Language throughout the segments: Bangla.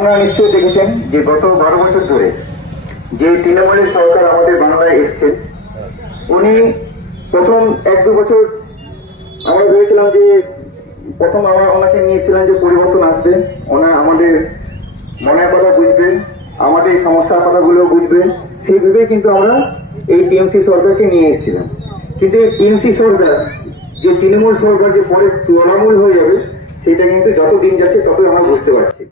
আপনারা নিশ্চয়ই দেখেছেন যে গত 12 বছর ধরে যে তৃণমূলের সরকার আমাদের বাংলায় এসছে, উনি প্রথম 1-2 বছর আমরা ভেবেছিলাম যে প্রথম আমরা ওনাকে নিয়েছিলাম যে পরিবর্তন আসবে, ওনার আমাদের মনের কথা বুঝবেন, আমাদের সমস্যার কথাগুলো বুঝবেন, সেই ভেবেই কিন্তু আমরা এই টিএমসি সরকারকে নিয়ে এসেছিলাম। কিন্তু এই টিএমসি সরকার যে তৃণমূল সরকার যে পরে তৃণমূল হয়ে যাবে, সেটা কিন্তু যত দিন যাচ্ছে ততই আমরা বুঝতে পারছি।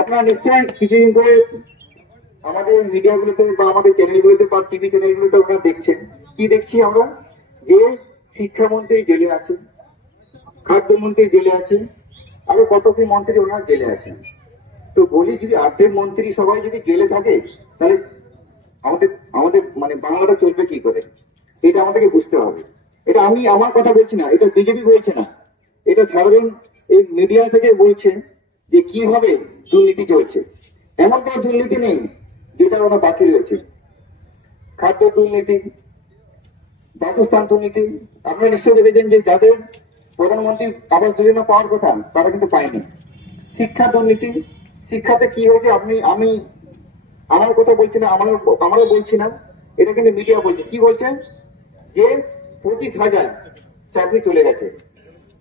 আপনারা নিশ্চয়ই কিছুদিন ধরে আমাদের মিডিয়াগুলোতে বা আমাদের চ্যানেলগুলোতে বা টিভি চ্যানেলগুলোতে আপনারা দেখছেন, কি দেখছি আমরা, যে শিক্ষামন্ত্রী জেলে আছে, খাদ্যমন্ত্রী জেলে আছে, আরো কত কি মন্ত্রী ওনারা জেলে আছেন। তো বলি, যদি 8 মন্ত্রী সবাই যদি জেলে থাকে, তাহলে আমাদের আমাদের মানে বাংলাটা চলবে কি করে? এটা আমাদেরকে বুঝতে হবে। এটা আমি আমার কথা বলছি না, এটা বিজেপি বলছে না, এটা সাধারণ এই মিডিয়া থেকে বলছে যে কিভাবে দুর্নীতি চলছে। এমন কোনো দুর্নীতি নেই যেটা ওরা বাকি রয়েছে। খাদ্য দুর্নীতি, বাসস্থান দুর্নীতি, আপনারা নিশ্চয়ই দেখেছেন যে যাদের প্রধানমন্ত্রী আবাস যোজনা পাওয়ার কথা তারা কিন্তু পায়নি। শিক্ষা দুর্নীতি, শিক্ষাতে কি হয়েছে আমি আমার কথা বলছি না, আমারও বলছি না, এটা কিন্তু মিডিয়া বলছে। কি বলছেন যে 25,000 চাকরি চলে গেছে,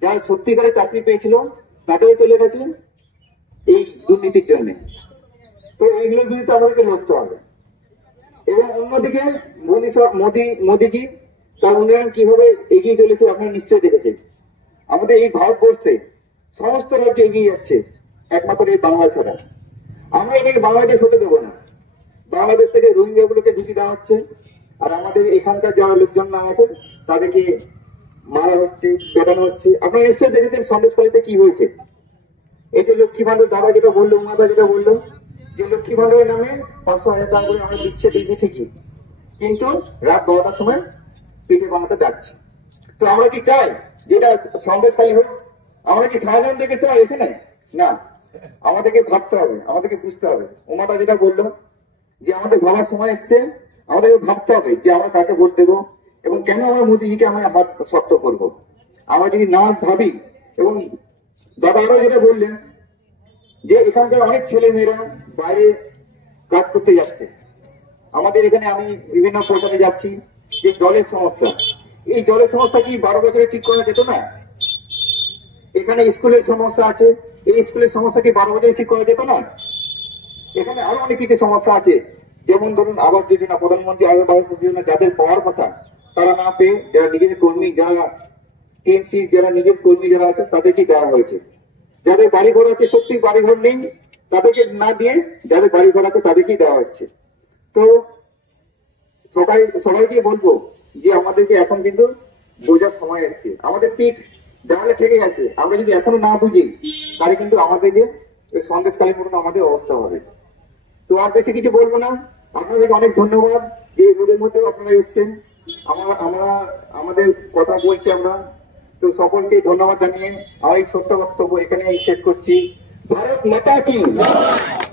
যারা সত্যিকারে চাকরি পেয়েছিল তাদেরও চলে গেছে এই দুর্নীতির জন্য। তো এইগুলোর বিরুদ্ধে আমাদেরকে লড়তে হবে। এবং অন্যদিকে মোদীজি তার উন্নয়ন কিভাবে এগিয়ে চলেছে আপনারা নিশ্চয়ই দেখেছেন। আমাদের এই ভারতবর্ষে সমস্ত রাজ্য এগিয়ে যাচ্ছে, একমাত্র এই বাংলা ছাড়া। আমরা এটাকে বাংলাদেশ হতে দেবো না। বাংলাদেশ থেকে রোহিঙ্গাগুলোকে ঢুকিয়ে দেওয়া হচ্ছে, আর আমাদের এখানকার যারা লোকজন না আছে তাদেরকে মারা হচ্ছে, পেটানো হচ্ছে। আপনারা নিশ্চয়ই দেখেছেন সন্দেশখালীতে কি হয়েছে। এই যে লক্ষ্মী ভান্ডার দাদা যেটা বললো, উমাদা যেটা বললো, যে লক্ষ্মী ভান্ডারের নামে 500,000 টাকা করে আমরা দিচ্ছে ঠিকই, কিন্তু রাত 12টার সময় পিঠে বানাতে যাচ্ছে। তো আমরা কি চাই যেটা সন্দেশখালী হোক? আমরা কি শাহজাহান থেকে চাই এখানে? না, আমাদেরকে ভাবতে হবে, আমাদেরকে বুঝতে হবে। উমাদা যেটা বললো যে আমাদের ভাবার সময় এসছে, আমাদেরকে ভাবতে হবে যে আমরা কাকে ভোট দেবো এবং কেন আমরা মোদীজিকে আমরা হাত শক্ত করবো। আমরা যদি না ভাবি, এবং দাদা আরো যেটা বললেন যে এখানকার অনেক ছেলে মেয়েরা বাইরে কাজ করতে যাচ্ছে। আমাদের এখানে আমি বিভিন্ন প্রোগ্রামে যাচ্ছি, যে জলের সমস্যা, এই জলের সমস্যা কি 12 বছরে ঠিক করা যেত না? এখানে স্কুলের সমস্যা আছে, এই স্কুলের সমস্যা কি 12 বছরে ঠিক করা যেত না? এখানে আরো অনেক কিছু সমস্যা আছে, যেমন ধরুন আবাস যোজনা, প্রধানমন্ত্রী আবাস যোজনা যাদের পাওয়ার কথা তারা না পেয়ে, যারা নিজের কর্মী, যারা টিএমসি যারা নিজের কর্মী যারা আছে তাদেরকে দেওয়া হয়েছে। যাদের বাড়িঘর আছে, সত্যি বাড়িঘর নেই, তাদেরকে না দিয়ে যাদের বাড়িঘর আছে তাদেরকেই দেওয়া হচ্ছে। তো সবাইকে বলবো যে আমাদেরকে এখন কিন্তু বোঝার সময় এসছে। আমাদের পিঠ দেওয়ালে ঠেকে গেছে, আমরা যদি এখনো না বুঝি তাহলে কিন্তু আমাদেরকে সন্দেশকালীন মতন আমাদের অবস্থা হবে। তো আর বেশি কিছু বলবো না। আপনাদেরকে অনেক ধন্যবাদ যে রোদের মধ্যেও আপনারা এসছেন, আমরা আমাদের কথা বলছি আমরা। তো সকলকে ধন্যবাদ জানিয়ে আমার এই ছোট্ট বক্তব্য এখানে শেষ করছি। ভারত মাতা কি,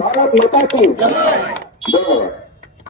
ভারত মাতা কি, ধন্যবাদ।